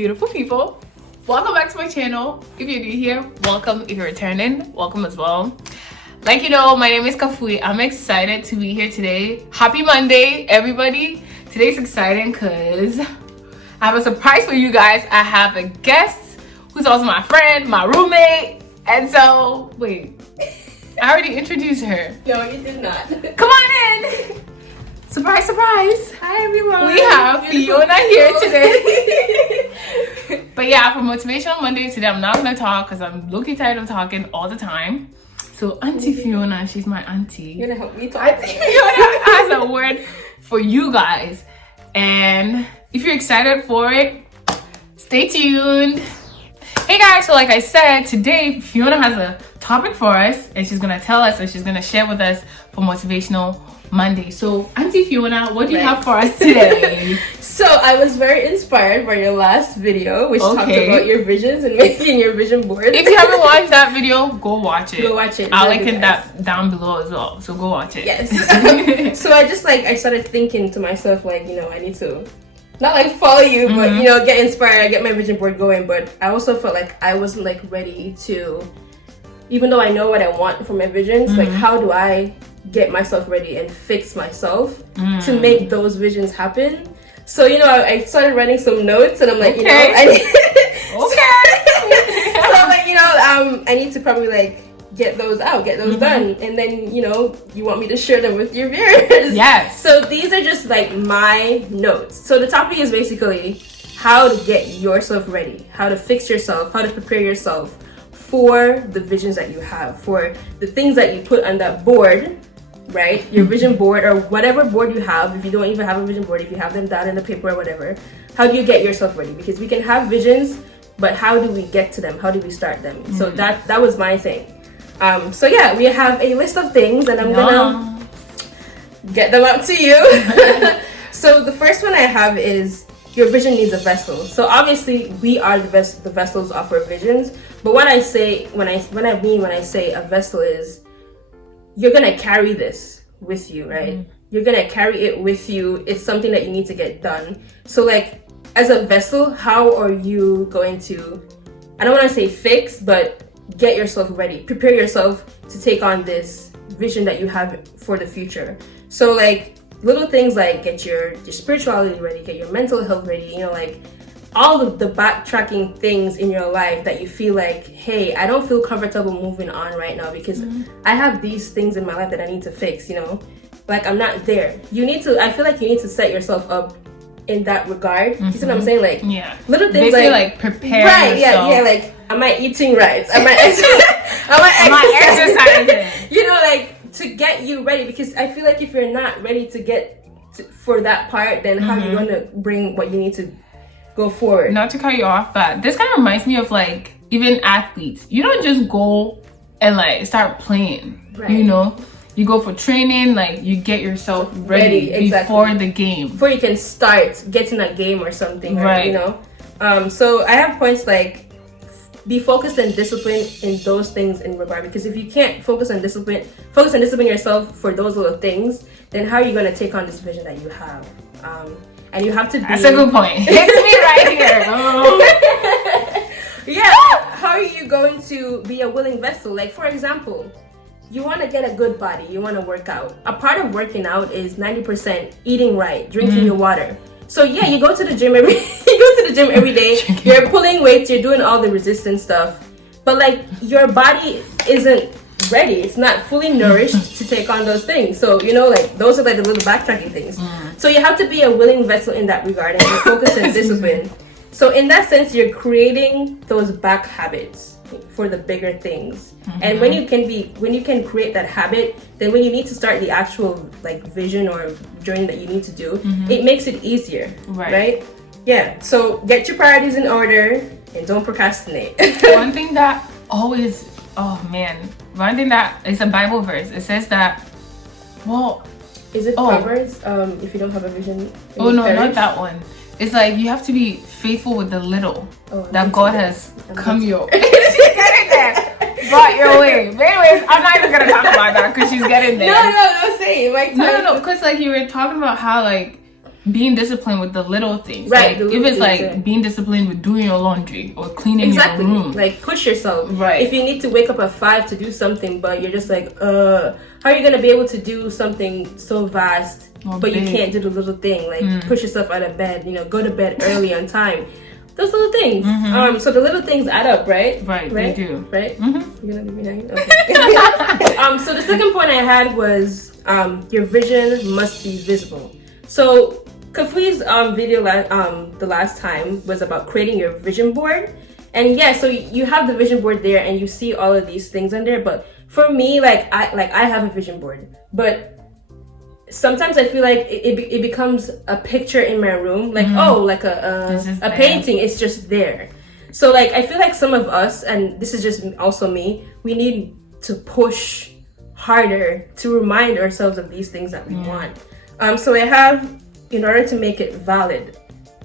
beautiful people. Welcome back to my channel. If you're new here, welcome. If you're returning, welcome as well. Like you know, my name is Kafui. I'm excited to be here today. Happy Monday, everybody. Today's exciting because I have a surprise for you guys. I have a guest who's also my friend, my roommate. And so, wait, I already introduced her. No, you did not. Come on in. Surprise, surprise. Hi, everyone. We have Fiona here today. But yeah, for Motivational Monday today, I'm not going to talk because I'm looking tired of talking all the time. So Auntie Fiona, she's my auntie. You're going to help me talk. Auntie Fiona has a word for you guys. And if you're excited for it, stay tuned. Hey guys, so like I said, today Fiona has a topic for us and she's going to tell us and she's going to share with us for Motivational Monday. So Auntie Fiona, what do you have for us today? So I was very inspired by your last video, which talked about your visions and making your vision board. If you haven't watched that video, go watch it. Go watch it. I'll link it that down below as well. So go watch it. Yes. So I started thinking to myself, like, you know, I need to not like follow you, but you know, get inspired, get my vision board going. But I also felt like I wasn't like ready to, even though I know what I want for my visions, like how do I get myself ready and fix myself to make those visions happen? So, you know, I started writing some notes and I'm like, you know, I need so I'm like, you know, I need to probably like get those out, get those done. And then, you know, you want me to share them with your viewers. Yes. So these are just like my notes. So the topic is basically how to get yourself ready, how to fix yourself, how to prepare yourself for the visions that you have, for the things that you put on that board, right? Your vision board or whatever board you have. If you don't even have a vision board, if you have them down in the paper or whatever, how do you get yourself ready? Because we can have visions, but how do we get to them? How do we start them? So that was my thing. So yeah, we have a list of things and I'm gonna get them out to you. So the first one I have is your vision needs a vessel. So obviously we are the vessels of our visions. But what I say when I say a vessel is you're gonna carry this with you, right? You're gonna carry it with you. It's something that you need to get done. So like as a vessel, how are you going to, I don't want to say fix, but get yourself ready, prepare yourself to take on this vision that you have for the future. So like little things like get your spirituality ready, get your mental health ready, you know, like all of the backtracking things in your life that you feel like, hey, I don't feel comfortable moving on right now because I have these things in my life that I need to fix, you know, like I'm not there. I feel like you need to set yourself up in that regard. You see what I'm saying? Like little things basically like prepare yourself. Yeah, like am I eating right? Am I exercising? You know, like to get you ready, because I feel like if you're not ready to get for that part, then how are you gonna bring what you need to go forward? Not to cut you off, but this kind of reminds me of like even athletes. You don't just go and like start playing, you know? You go for training, like you get yourself ready before the game. Before you can start getting a game or something, right? You know? So I have points like be focused and disciplined in those things in regard, because if you can't focus and discipline yourself for those little things, then how are you going to take on this vision that you have? And you have to be... That's a good point. Hits me right here. Yeah, how are you going to be a willing vessel? Like, for example, you want to get a good body, you want to work out. A part of working out is 90% eating right, drinking your water. So yeah, you go to the gym every day, you're pulling weights, you're doing all the resistance stuff, but like your body isn't ready, it's not fully nourished to take on those things. So, you know, like those are like the little backtracking things. So you have to be a willing vessel in that regard and focus and discipline. So in that sense, you're creating those back habits for the bigger things. And when you can create that habit, then when you need to start the actual like vision or journey that you need to do, it makes it easier, right? Yeah. So get your priorities in order and don't procrastinate. One thing that it's a Bible verse. It says that, is it Proverbs? If you don't have a vision, no, not that one. It's like you have to be faithful with the little that God has come your brought your way. But anyways, I'm not even gonna talk about that because she's getting there. No, say it. No, because like you were talking about how like being disciplined with the little things. Right. Like, if it's like being disciplined with doing your laundry or cleaning your room. Like, push yourself. Right. If you need to wake up at 5 to do something, but you're just like, how are you gonna be able to do something so vast, but you can't do the little thing? Like, push yourself out of bed. You know, go to bed early on time. Those little things. So the little things add up, right? Right. They do. Right. You're gonna leave me hanging. Okay. So the second point I had was your vision must be visible. So Kafui's video the last time was about creating your vision board, and yeah, so you have the vision board there, and you see all of these things on there. But for me, I have a vision board, but sometimes I feel like it becomes a picture in my room, like like a painting. It's just there. So like I feel like some of us, and this is just also me, we need to push harder to remind ourselves of these things that we want. So I have, in order to make it valid,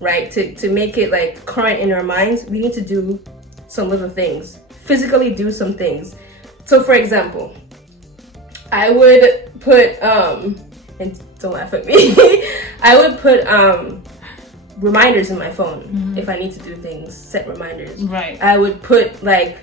right, to make it like current in our minds, we need to do some little things, physically do some things. So for example, I would put and don't laugh at me. I would put reminders in my phone if I need to do things, set reminders. Right. I would put like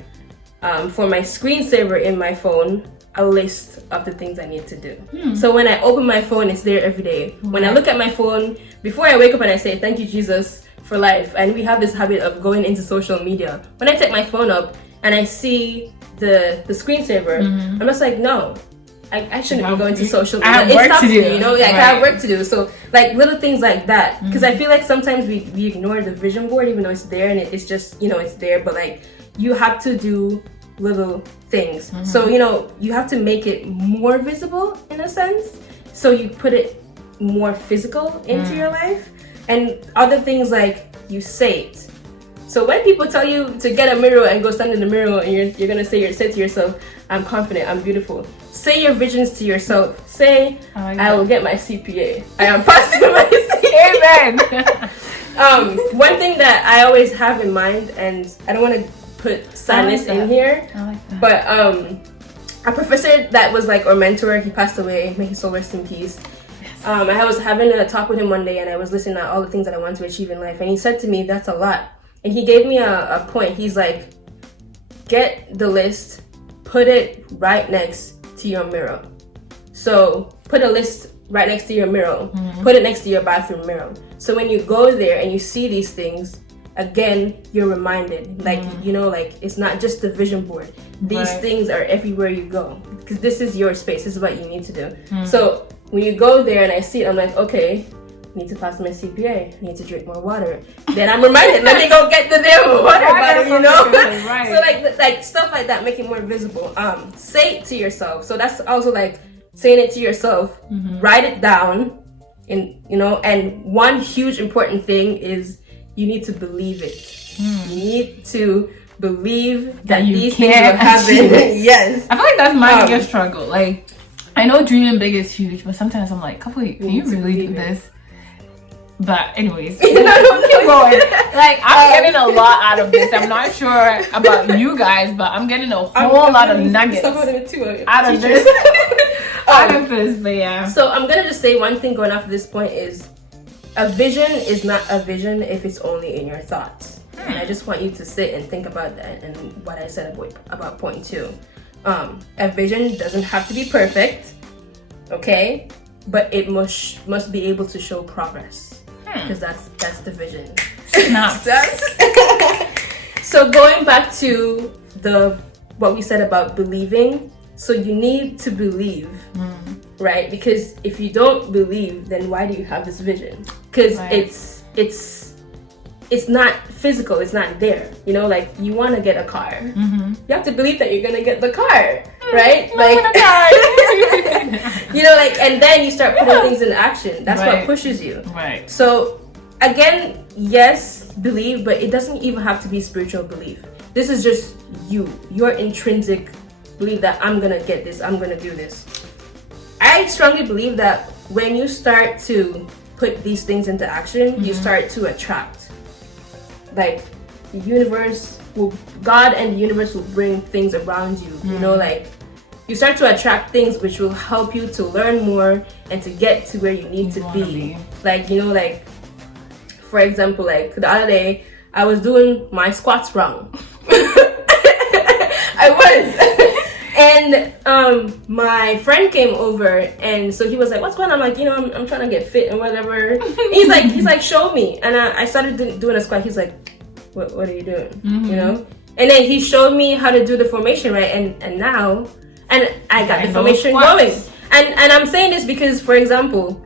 for my screensaver in my phone, a list of the things I need to do. So when I open my phone, it's there every day. When I look at my phone, before I wake up and I say, thank you, Jesus, for life. And we have this habit of going into social media. When I take my phone up and I see the screensaver, I'm just like, no, I shouldn't be going to social media. I have work to do. You know, like I have work to do. So like little things like that. Because I feel like sometimes we ignore the vision board, even though it's there and it's just, it's there. But like you have to do little things. So, you have to make it more visible in a sense. So you put it more physical into your life. And other things like you say it. So when people tell you to get a mirror and go stand in the mirror and you're gonna say to yourself, I'm confident, I'm beautiful. Say your visions to yourself. Say, I will get my CPA. I am passing my CPA. Amen. One thing that I always have in mind, and I don't want to put sadness in here, but a professor that was like our mentor, he passed away, may his soul rest in peace. I was having a talk with him one day and I was listening to all the things that I want to achieve in life, and he said to me, that's a lot. And he gave me a point. He's like, get the list, put it right next to your mirror. So put a list right next to your mirror, put it next to your bathroom mirror. So when you go there and you see these things, again, you're reminded, like, like it's not just the vision board. These things are everywhere you go, because this is your space. This is what you need to do. So when you go there and I see it, I'm like, okay, I need to pass my CPA. I need to drink more water. Then I'm reminded, let me go get the damn water bottle, Right. So like stuff like that, make it more visible. Say it to yourself. So that's also like saying it to yourself. Write it down, and one huge important thing is you need to believe it. You need to believe that these things will happen. Yes. I feel like that's my biggest struggle. Like, I know dreaming big is huge, but sometimes I'm like, can you really do this? But anyways, keep going. Like, I'm getting a lot out of this. I'm not sure about you guys, but I'm getting a whole lot of nuggets out of this. Out of this, but yeah. So I'm gonna just say one thing going off of this point is, a vision is not a vision if it's only in your thoughts. And I just want you to sit and think about that and what I said about point 2. A vision doesn't have to be perfect, okay? But it must be able to show progress. Because that's the vision. So going back to what we said about believing, so you need to believe, right? Because if you don't believe, then why do you have this vision? Because it's not physical, it's not there. Like you want to get a car, you have to believe that you're gonna get the car, right? And then you start putting things in action. That's what pushes you. Right. So again, yes, believe, but it doesn't even have to be spiritual belief. This is just your intrinsic belief that I'm gonna get this, I'm gonna do this. I strongly believe that when you start to put these things into action, you start to attract. Like God and the universe will bring things around you. you start to attract things which will help you to learn more and to get to where you need to be. Like, you know, like, for example, like the other day, I was doing my squats wrong. I was. And my friend came over, and so he was like, what's going on? I'm like, you know, I'm trying to get fit and whatever. He's like, show me. And I started doing a squat. He's like, what are you doing? You know? And then he showed me how to do the formation, right? And now, and I got the formation going. And I'm saying this because, for example,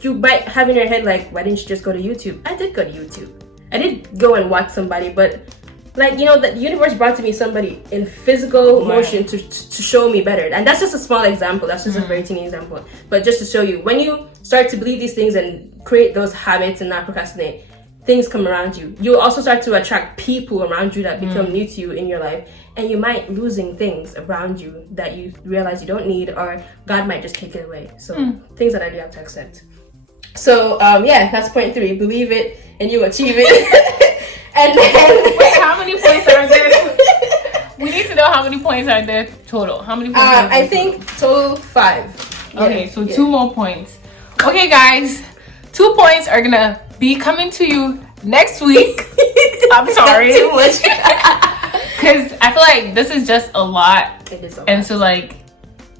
you might have in your head, like, why didn't you just go to YouTube? I did go to YouTube. I did go and watch somebody, but like, you know, the universe brought to me somebody in physical motion to show me better. And that's just a small example. That's just a very teeny example. But just to show you, when you start to believe these things and create those habits and not procrastinate, things come around you. You'll also start to attract people around you that become new to you in your life. And you might losing things around you that you realize you don't need, or God might just take it away. So things that I do have to accept. So yeah, that's point 3. Believe it and you achieve it. And then wait, how many points are there? We need to know how many points are there total. How many points are there I think total 5. Okay, so 2 more points. Okay, guys, 2 points are gonna be coming to you next week. I'm sorry. Too much. Because I feel like this is just a lot. It is a lot. And so, like,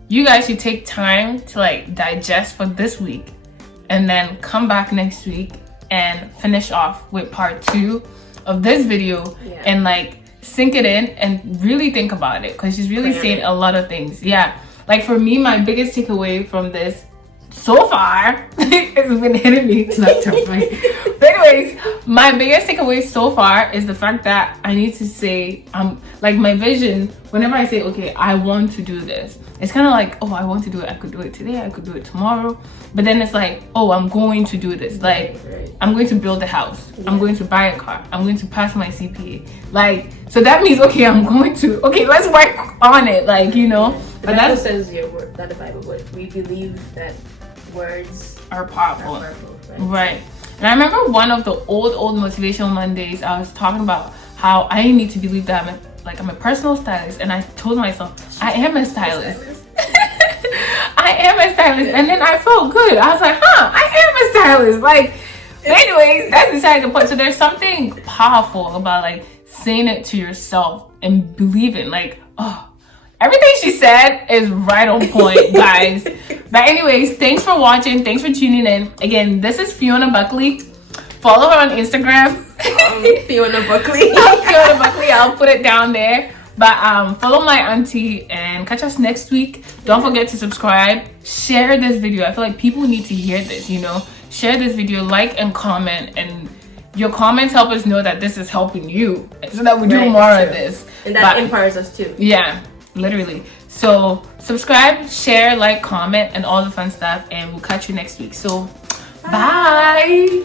you guys should take time to, like, digest for this week. And then come back next week and finish off with part 2 of this video. And, like, sink it in and really think about it. Because she's really saying a lot of things. Yeah. Like, for me, my biggest takeaway from this so far, it's been hitting me left and right. But anyways, my biggest takeaway so far is the fact that I need to say, like, my vision, whenever I say, okay, I want to do this, it's kind of like, oh, I want to do it. I could do it today. I could do it tomorrow. But then it's like, oh, I'm going to do this. Like, I'm going to build a house. I'm going to buy a car. I'm going to pass my CPA. Like, so that means, okay, I'm going to, okay, let's work on it. Like, you know. The Bible says your word, not the Bible, but we believe that words are powerful. Right. And I remember one of the old Motivational Mondays, I was talking about how I need to believe that I'm a personal stylist, and I told myself I am a stylist. I am a stylist. And then I felt good. I was like, I am a stylist. Like, anyways, that's beside the point. So there's something powerful about, like, saying it to yourself and believing, like, oh, everything she said is right on point, guys. But anyways, thanks for watching. Thanks for tuning in. Again, this is Fiona Buckley. Follow her on Instagram. Fiona Buckley. Fiona Buckley. I'll put it down there. But follow my auntie and catch us next week. Don't forget to subscribe. Share this video. I feel like people need to hear this, you know. Share this video, like and comment, and your comments help us know that this is helping you, so that we do more of this. And that empowers us too. Yeah. Literally. So subscribe, share, like, comment, and all the fun stuff, and we'll catch you next week. So bye.